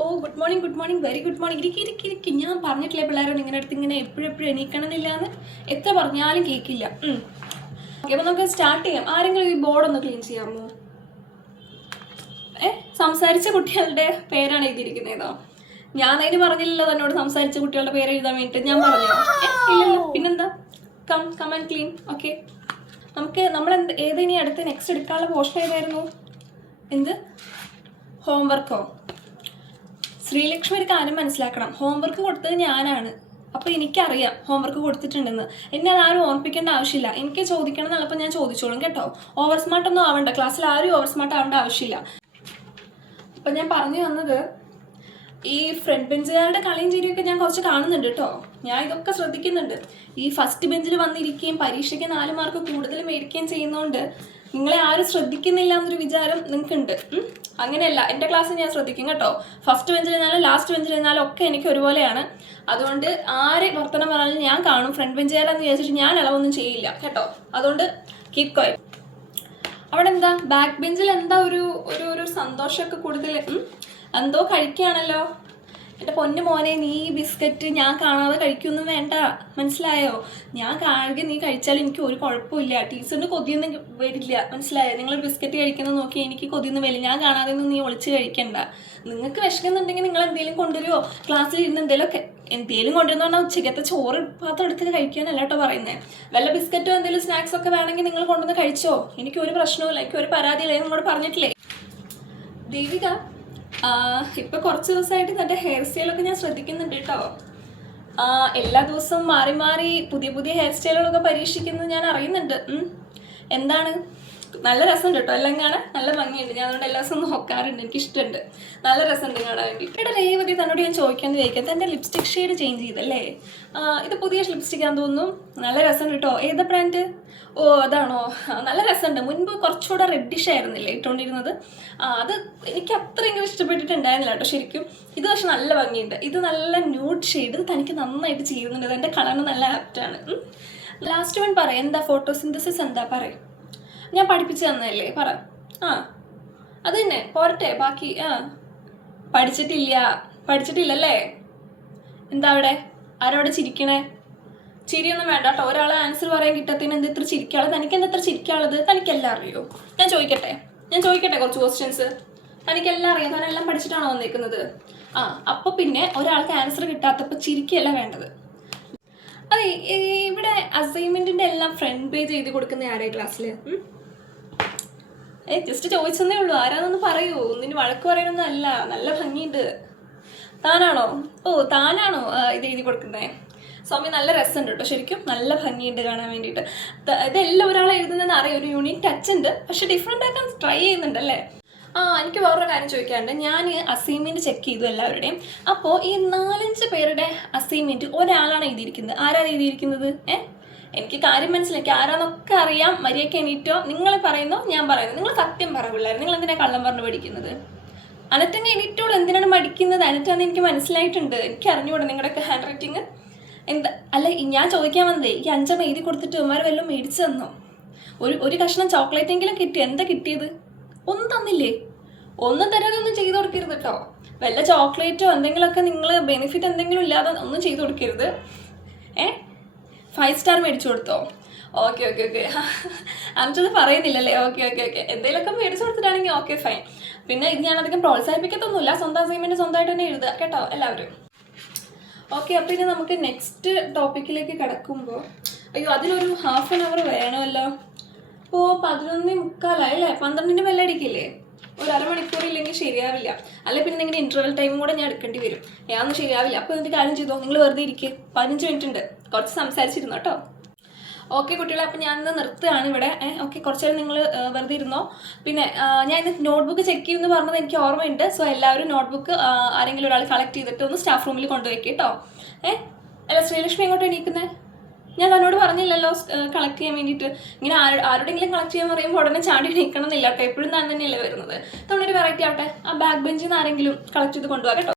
ഓ good morning very good morning. ഇരിക്കി ഞാൻ പറഞ്ഞിട്ടില്ലേ പിള്ളേരോട് നിങ്ങളുടെ അടുത്ത് ഇങ്ങനെ എപ്പോഴും എണീക്കണമെന്നില്ല എന്ന് എത്ര പറഞ്ഞാലും കേൾക്കില്ല. ഓക്കെ, അപ്പോൾ നമുക്ക് സ്റ്റാർട്ട് ചെയ്യാം. ആരെങ്കിലും ഈ ബോർഡ് ഒന്ന് ക്ലീൻ ചെയ്യാമോ? സംസാരിച്ച കുട്ടികളുടെ പേരാണ് എഴുതിയിരിക്കുന്നതോ? ഞാൻ അതിന് പറഞ്ഞില്ലല്ലോ തന്നോട് സംസാരിച്ച കുട്ടികളുടെ പേര് എഴുതാൻ വേണ്ടിയിട്ട്. ഞാൻ പറഞ്ഞോ? ഇല്ലല്ലോ, പിന്നെന്താ? Come and clean. ഓക്കെ, നമ്മൾ ഏതിനി അടുത്ത് നെക്സ്റ്റ് എടുക്കാനുള്ള പോർഷൻ ഏതായിരുന്നു? എന്ത് ഹോംവർക്കോ? ശ്രീലക്ഷ്മി ഒരു കാര്യം മനസ്സിലാക്കണം, ഹോംവർക്ക് കൊടുത്തത് ഞാനാണ്. അപ്പോൾ എനിക്കറിയാം ഹോംവർക്ക് കൊടുത്തിട്ടുണ്ടെന്ന്. എന്നെ അതാരും ഓർമ്മിപ്പിക്കേണ്ട ആവശ്യമില്ല. എനിക്ക് ചോദിക്കണം എന്നുള്ളപ്പോൾ ഞാൻ ചോദിച്ചോളും കേട്ടോ. ഓവർ സ്മാർട്ടൊന്നും ആവണ്ട, ക്ലാസ്സിൽ ആരും ഓവർ സ്മാർട്ട് ആവേണ്ട ആവശ്യമില്ല. അപ്പം ഞാൻ പറഞ്ഞു വന്നത്, ഈ ഫ്രണ്ട് ബെഞ്ചുകാരുടെ കളിയും ചിരിയൊക്കെ ഞാൻ കുറച്ച് കാണുന്നുണ്ട് കേട്ടോ. ഞാൻ ഇതൊക്കെ ശ്രദ്ധിക്കുന്നുണ്ട്. ഈ ഫസ്റ്റ് ബെഞ്ചിൽ വന്നിരിക്കുകയും പരീക്ഷയ്ക്ക് 4 മാർക്ക് കൂടുതൽ മേടിക്കുകയും ചെയ്യുന്നതുകൊണ്ട് നിങ്ങളെ ആരും ശ്രദ്ധിക്കുന്നില്ല എന്നൊരു വിചാരം നിങ്ങൾക്കുണ്ട്. അങ്ങനെയല്ല, എൻ്റെ ക്ലാസ്സിൽ ഞാൻ ശ്രദ്ധിക്കും കേട്ടോ. ഫസ്റ്റ് ബെഞ്ചിലിരുന്നാലും ലാസ്റ്റ് ബെഞ്ചിലിരുന്നാലും ഒക്കെ എനിക്ക് ഒരുപോലെയാണ്. അതുകൊണ്ട് ആര് വർത്തനം പറഞ്ഞാലും ഞാൻ കാണും. ഫ്രണ്ട് ബെഞ്ചുകാരെന്ന് വിചാരിച്ചിട്ട് ഞാൻ ഇളവൊന്നും ചെയ്യില്ല കേട്ടോ. അതുകൊണ്ട് കീപ് ക്വയറ്റ്. അവിടെ എന്താ ബാക്ക് ബെഞ്ചിൽ എന്താ ഒരു സന്തോഷമൊക്കെ കൂടുതൽ? എന്തോ കഴിക്കുകയാണല്ലോ. എൻ്റെ പൊന്നു മോനെ, നീ ബിസ്ക്കറ്റ് ഞാൻ കാണാതെ കഴിക്കൊന്നും വേണ്ട, മനസ്സിലായോ? ഞാൻ കാണുക നീ കഴിച്ചാൽ എനിക്ക് ഒരു കുഴപ്പമില്ല. ടീച്ചറിന് കൊതിയൊന്നും വരില്ല, മനസ്സിലായോ? നിങ്ങൾ ബിസ്ക്കറ്റ് കഴിക്കുന്നത് നോക്കി എനിക്ക് കൊതിയൊന്നും വരില്ല. ഞാൻ കാണാതെ ഒന്നും നീ ഒളിച്ച് കഴിക്കണ്ട. നിങ്ങൾക്ക് വിശക്കുന്നുണ്ടെങ്കിൽ നിങ്ങൾ എന്തെങ്കിലും കൊണ്ടുവരുമോ? ക്ലാസ്സിൽ ഇരുന്ന് എന്തെങ്കിലും കൊണ്ടുവരുന്ന പറഞ്ഞാൽ ഉച്ചക്കത്തെ ചോറ് പാത്രം എടുത്തിട്ട് കഴിക്കാനല്ല കേട്ടോ പറയുന്നത്. വല്ല ബിസ്ക്കറ്റോ എന്തെങ്കിലും സ്നാക്സ് ഒക്കെ വേണമെങ്കിൽ നിങ്ങൾ കൊണ്ടുവന്ന് കഴിച്ചോ. എനിക്കൊരു പ്രശ്നവുമില്ല, എനിക്കൊരു പരാതിയില്ല. നിങ്ങളോട് പറഞ്ഞിട്ടില്ലേ? ദേവിക, ഇപ്പം കുറച്ച് ദിവസമായിട്ട് തൻ്റെ ഹെയർ സ്റ്റൈലൊക്കെ ഞാൻ ശ്രദ്ധിക്കുന്നുണ്ട് കേട്ടോ. എല്ലാ ദിവസവും മാറി മാറി പുതിയ ഹെയർ സ്റ്റൈലുകളൊക്കെ പരീക്ഷിക്കുന്നത് ഞാൻ അറിയുന്നുണ്ട്. എന്താണ്? നല്ല രസമുണ്ട് കേട്ടോ, എല്ലാം കാണാൻ നല്ല ഭംഗിയുണ്ട്. ഞാൻ അതുകൊണ്ട് എല്ലാ ദിവസവും നോക്കാറുണ്ട്, എനിക്കിഷ്ടമുണ്ട്. നല്ല രസമുണ്ട് കാണാൻ വേണ്ടി. ഇവിടെ രേവതി തന്നോട് ഞാൻ ചോദിക്കാമെന്ന് ചോദിക്കാം, തൻ്റെ ലിപ്സ്റ്റിക് ഷെയ്ഡ് ചേഞ്ച് ചെയ്തല്ലേ? ഇത് പുതിയ ലിപ്സ്റ്റിക് ആണെന്ന് തോന്നുന്നു. നല്ല രസമുണ്ട് കേട്ടോ. ഏതാ ബ്രാൻഡ്? ഓ അതാണോ? നല്ല രസമുണ്ട്. മുൻപ് കുറച്ചുകൂടെ റെഡിഷ് ആയിരുന്നില്ലേ ഇട്ടുകൊണ്ടിരുന്നത്? അത് എനിക്ക് അത്രയെങ്കിലും ഇഷ്ടപ്പെട്ടിട്ടുണ്ടായിരുന്നില്ല കേട്ടോ ശരിക്കും. ഇത് പക്ഷെ നല്ല ഭംഗിയുണ്ട്. ഇത് നല്ല ന്യൂഡ് ഷെയ്ഡ്. ഇത് തനിക്ക് നന്നായിട്ട് ചെയ്യുന്നുണ്ട്. എൻ്റെ കളറിന് നല്ല ആപ്റ്റാണ്. ലാസ്റ്റ് വൺ പറയാം, എന്താ ഫോട്ടോസിന്തസിസ് എന്താ പറയും? ഞാൻ പഠിപ്പിച്ചു തന്നതല്ലേ, പറ. അത് തന്നെ പോരട്ടെ ബാക്കി. പഠിച്ചിട്ടില്ലല്ലേ? എന്താ അവിടെ ആരവിടെ ചിരിക്കണേ? ചിരിയൊന്നും വേണ്ട കേട്ടോ. ഒരാളെ ആൻസർ പറയാൻ കിട്ടത്തിന് എന്ത് ഇത്ര ചിരിക്കാനുള്ളത്? തനിക്ക് എന്താ ഇത്ര ചിരിക്കാനുള്ളത്? തനിക്കെല്ലാം അറിയോ? ഞാൻ ചോദിക്കട്ടെ കുറച്ച് ക്വസ്റ്റ്യൻസ്. തനിക്കെല്ലാം അറിയാം, താൻ എല്ലാം പഠിച്ചിട്ടാണോ വന്നിരിക്കുന്നത്? അപ്പോൾ പിന്നെ ഒരാൾക്ക് ആൻസർ കിട്ടാത്തപ്പോൾ ചിരിക്കല്ല വേണ്ടത്. അതെ, ഇവിടെ അസൈൻമെൻറ്റിൻ്റെ എല്ലാം ഫ്രണ്ട് പേജ് എഴുതി കൊടുക്കുന്ന ആരേ ക്ലാസ്സിൽ? ജസ്റ്റ് ചോദിച്ചെന്നേ ഉള്ളൂ. ആരാന്നൊന്ന് പറയൂ. ഒന്നിന് വഴക്ക് പറയണൊന്നും അല്ല. നല്ല ഭംഗിയുണ്ട്. താനാണോ ഇത് എഴുതി കൊടുക്കുന്നത്? സ്വാമി, നല്ല രസമുണ്ട് കേട്ടോ ശരിക്കും. നല്ല ഭംഗിയുണ്ട് കാണാൻ വേണ്ടിയിട്ട്. ഇതെല്ലാം ഒരാൾ എഴുതുന്നതെന്ന് അറിയാം. ഒരു യൂണിക് ടച്ച് ഉണ്ട്, പക്ഷെ ഡിഫറെൻ്റ് ആക്കാൻ ട്രൈ ചെയ്യുന്നുണ്ടല്ലേ? എനിക്ക് വേറൊരു കാര്യം ചോദിക്കാറുണ്ട്. ഞാൻ അസൈൻമെൻറ്റ് ചെക്ക് ചെയ്തു എല്ലാവരുടെയും. അപ്പോൾ ഈ 4-5 പേരുടെ അസൈൻമെൻറ്റ് ഒരാളാണ് എഴുതിയിരിക്കുന്നത്. ആരാണ് എഴുതിയിരിക്കുന്നത്? എനിക്ക് കാര്യം മനസ്സിലാക്കി. എനിക്ക് ആരാന്നൊക്കെ അറിയാം. മര്യാദയ്ക്ക് എണീറ്റോ? നിങ്ങൾ പറയുന്നോ ഞാൻ പറയുന്നു? നിങ്ങൾ സത്യം പറ പിള്ളേർ. നിങ്ങൾ എന്തിനാണ് കള്ളം പറഞ്ഞ് പഠിക്കുന്നത്? അനറ്റങ്ങ് എണീറ്റോളൂ. എന്തിനാണ് മടിക്കുന്നത്? അനറ്റാന്ന് എനിക്ക് മനസ്സിലായിട്ടുണ്ട്. എനിക്ക് അറിഞ്ഞുകൂടെ നിങ്ങളുടെയൊക്കെ ഹാൻഡ് റൈറ്റിങ് എന്താ? അല്ല, ഞാൻ ചോദിക്കാൻ വന്നതേ, ഈ 5 എഴുതി കൊടുത്തിട്ട് ഉമ്മാർ വല്ലതും മേടിച്ചു തന്നോ? ഒരു കഷ്ണം ചോക്ലേറ്റ് എങ്കിലും കിട്ടി. എന്താ കിട്ടിയത്? ഒന്നും തന്നില്ലേ? ഒന്നും തരാതെ ഒന്നും ചെയ്ത് കൊടുക്കരുത് കേട്ടോ. വല്ല ചോക്ലേറ്റോ എന്തെങ്കിലുമൊക്കെ നിങ്ങൾ ബെനിഫിറ്റ് എന്തെങ്കിലും ഇല്ലാതെ ഒന്നും ചെയ്ത് കൊടുക്കരുത്. 5 സ്റ്റാർ മേടിച്ചു കൊടുത്തോ? ഓക്കെ അന്നിട്ടത് പറയുന്നില്ലല്ലേ? ഓക്കെ എന്തെങ്കിലുമൊക്കെ മേടിച്ചു കൊടുത്തിട്ടാണെങ്കിൽ ഓക്കെ ഫൈൻ. പിന്നെ ഇത് ഞാൻ അധികം പ്രോത്സാഹിപ്പിക്കത്തൊന്നുമില്ല. സ്വന്തം അസൈൻമെൻറ്റ് സ്വന്തമായിട്ട് തന്നെ എഴുതുക കേട്ടോ എല്ലാവരും. ഓക്കെ, അപ്പോൾ ഇനി നമുക്ക് നെക്സ്റ്റ് ടോപ്പിക്കിലേക്ക് കിടക്കുമ്പോൾ, അയ്യോ അതിലൊരു ഹാഫ് ആൻ അവർ വേണമല്ലോ. ഇപ്പോൾ 11:45 അല്ലേ? 12-ന് ബെല്ലടിക്കില്ലേ? ഒരു അരമണിക്കൂർ ഇല്ലെങ്കിൽ ശരിയാവില്ല. അല്ലെ പിന്നെ നിങ്ങളുടെ ഇൻ്റർവെൽ ടൈമും കൂടെ ഞാൻ എടുക്കേണ്ടി വരും. ഞാനൊന്നും ശരിയാവില്ല. അപ്പോൾ ഇതിൻ്റെ കാര്യം ചെയ്തോ, നിങ്ങൾ വെറുതെ ഇരിക്കുക. 15 മിനിറ്റ് ഉണ്ട്, കുറച്ച് സംസാരിച്ചിരുന്നു കേട്ടോ. ഓക്കെ കുട്ടികളെ, അപ്പോൾ ഞാനിന്ന് നിർത്തുകയാണ് ഇവിടെ. ഓക്കെ, കുറച്ച് നേരം നിങ്ങൾ വെറുതെ ഇരുന്നോ. പിന്നെ ഞാൻ ഇന്ന് നോട്ട്ബുക്ക് ചെക്ക് ചെയ്യുമെന്ന് പറഞ്ഞത് എനിക്ക് ഓർമ്മയുണ്ട്. സോ എല്ലാവരും നോട്ട്ബുക്ക് ആരെങ്കിലും ഒരാൾ കളക്ട് ചെയ്തിട്ട് ഒന്ന് സ്റ്റാഫ് റൂമിൽ കൊണ്ടുവയ്ക്കുക കേട്ടോ. അല്ല, ശ്രീലക്ഷ്മി എങ്ങോട്ട് എണീക്കുന്നത്? ഞാൻ തന്നോട് പറഞ്ഞില്ലല്ലോ കളക്ട് ചെയ്യാൻ വേണ്ടിയിട്ട്. ഇങ്ങനെ ആരോടെങ്കിലും കളക്ട് ചെയ്യാൻ പറയുമ്പോൾ ഉടനെ ചാടി എണീക്കണം എന്നില്ല കേട്ടോ. എപ്പോഴും താൻ തന്നെയല്ലേ വരുന്നത്. തവണൊരു വെറൈറ്റി ആവട്ടെ. ആ ബാക്ക് ബെഞ്ചിൽ നിന്ന് ആരെങ്കിലും കളക്ട് ചെയ്ത് കൊണ്ടുപോകാം കേട്ടോ.